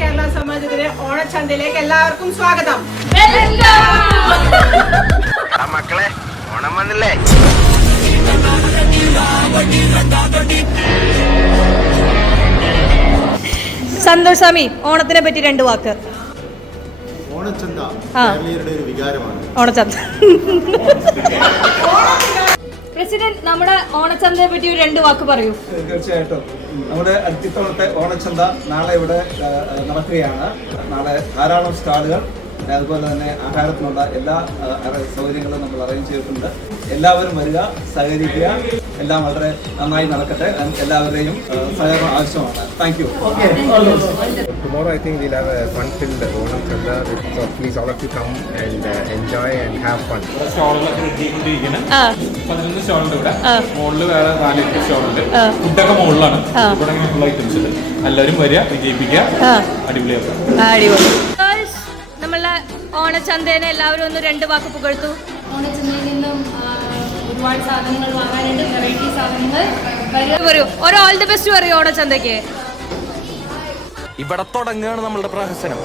കേരള സമാജത്തിലെ ഓണച്ചന്തയിലേക്ക് എല്ലാവർക്കും സ്വാഗതം. മക്കളെ ഓണം വന്നില്ലേ? സന്തോഷ് സ്വാമി, ഓണത്തിനെ പറ്റി 2 വാക്ക്. ഓണച്ചന്ത കേരളീയരുടെ ഒരു വികാരമാണ്. ഓണച്ചന്ത പ്രസിഡന്റ്, നമ്മുടെ ഓണച്ചന്തയെ പറ്റി 2 വാക്ക് പറയൂ. തീർച്ചയായിട്ടും നമ്മുടെ അത്തിത്തോളത്തെ ഓണച്ചന്ത നാളെ ഇവിടെ നടക്കുകയാണ്. നാളെ ധാരാളം സ്റ്റാളുകൾ, അതുപോലെ തന്നെ ആഹാരത്തിനുള്ള എല്ലാ സൗകര്യങ്ങളും നമ്മൾ അറേഞ്ച് ചെയ്തിട്ടുണ്ട്. എല്ലാവരും വരിക, സഹകരിക്കുക. എല്ലാം വളരെ നന്നായി നടക്കട്ടെ. എല്ലാവരുടെയും സഹകരണം ആവശ്യമാണ്. Thank you. Tomorrow I think we'll have a fun-filled Onam Chanda. So please all of you come and enjoy and have fun. സ്റ്റോളുകളൊക്കെ റെഡിയായിക്കൊണ്ടിരിക്കുന്നത്. 11 സ്റ്റോളുണ്ട് ഇവിടെ. മുകളിൽ വേറെ 4 സ്റ്റോളുണ്ട്. ഫുഡൊക്കെ മുകളിലാണ്. ഇവിടെ ഫുൾ ഐറ്റംസ് ഉണ്ട്. എല്ലാവരും വരിക, വിജയിപ്പിക്കുക, അടിപൊളിയാക്കുക. അടിപൊളി. നമ്മളെ ഓണച്ചന്തേനെ എല്ലാവരും ഒന്ന് 2 വാക്ക് പുകഴ്ത്തു. ഓണച്ചന്തയിൽ നിന്നും ഒരുപാട് സാധനങ്ങൾ വാങ്ങാനുണ്ട്, വെറൈറ്റി സാധനങ്ങൾ. പറയൂ, ഒരു ഓൾ ദി ബെസ്റ്റ് പറയൂ ഓണച്ചന്തയ്ക്ക്. ഇവിടെ തുടങ്ങുകയാണ് നമ്മളുടെ പ്രഹസനം.